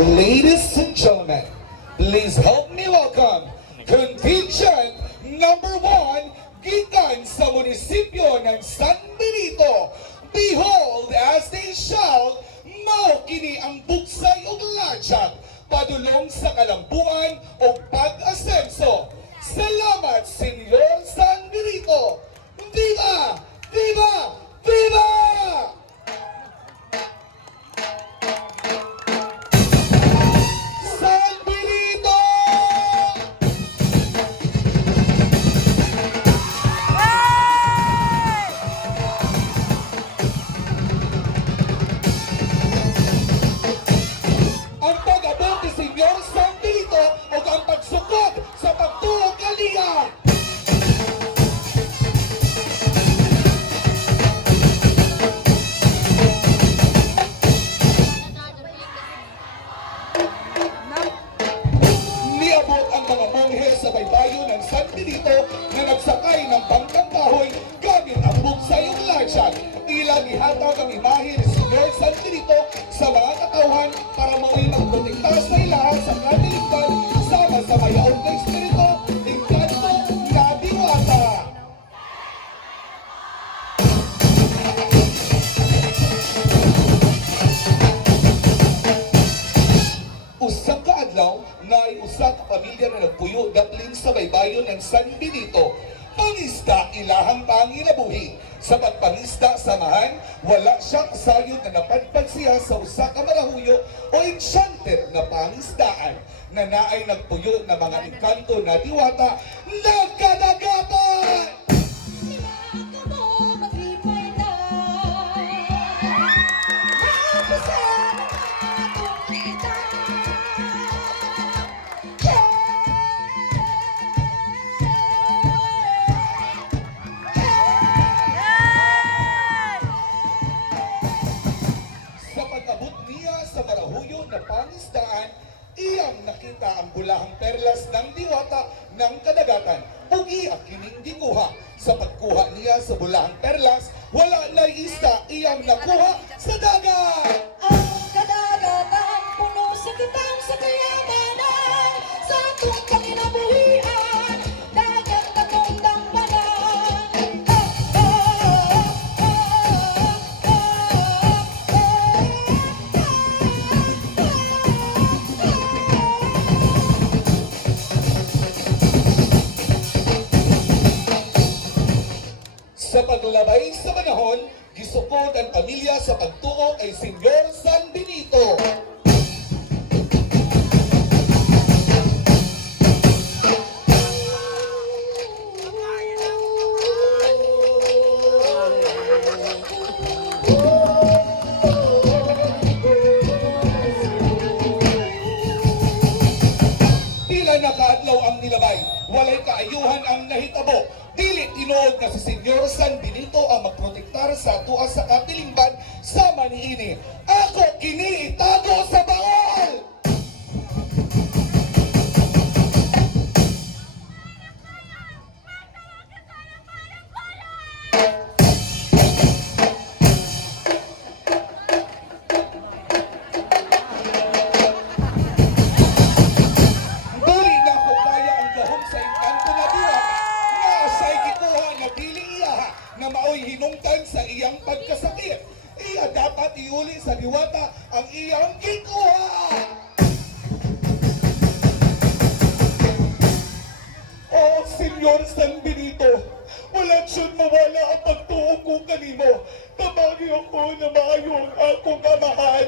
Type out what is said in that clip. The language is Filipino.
Ladies and gentlemen, please help me welcome contingent number 1 gikan sa munisipyo ng San Benito. Behold, as they shout, mao kini ang buksay ug ladyag padulong sa kalambuan o pag-asenso. Salamat, Senyor San Benito! Viva! Viva! Viva! San Benito! Ang pag-abot ni Senyor San Benito o ang pagsukod sa pagtuog kaliyan. Niabot ang mga monghe sa baybayon ng San Benito na nagsakay ng bangkang kahoy gamit ang buksay ug ladyag. Ilang ihatag ang imahe ni Senyor San Benito sa mga katawhan para mao'y magprotekta sa ilahan sa katilingban sama sa mayaon na espiritu, engkanto na diwata. Usa ka adlaw na ay usa ka pamilya na nagpuyo daplin sa baybayon ng San Benito. Pangisda ilahang panginabuhi. Sa pagpangisda samahan, wala siyang sayod na napadpad siya sa usa ka marahuyo o enchanted na pangisdaan na naay nagpuyo na mga engkanto na diwata nagkadagatan. Sa pag-abot niya sa marahuyo na pangisdaan, iyang nakita ang bulahang perlas ng diwata ng kadagatan. Ug iya kining gikuha. Sa pagkuha niya sa bulahang perlas, wala na isda iyang nakuha sa dagat. Ang kadagatan puno sa kitang sa kayamanan, sa atong panginabuhian, dagat katong dangbanan. Sa paglabay sa panahon, gisukod ang pamilya sa pagtuo kay Senyor San Benito. Tila nakaadlaw ang nilabay, walay kaayuhan ang nahitabo. Dili tinuod na si Senyor San Benito ang magprotektar sa tuwa sa katilingban sama niini. Ako kini itago sa baol! Dili na ko kaya ang gahom sa engkanto na diwata nga sa'y gikuha na dili iya na mao'y hinungtan sa iyang pagkasakit. Iya dapat iuli sa diwata ang iyang gikuha. Oh, Senyor San Benito, wala siyang mawala ang pagtuog ko kanimo. Tabagi ako na maayo ang akong kamahal.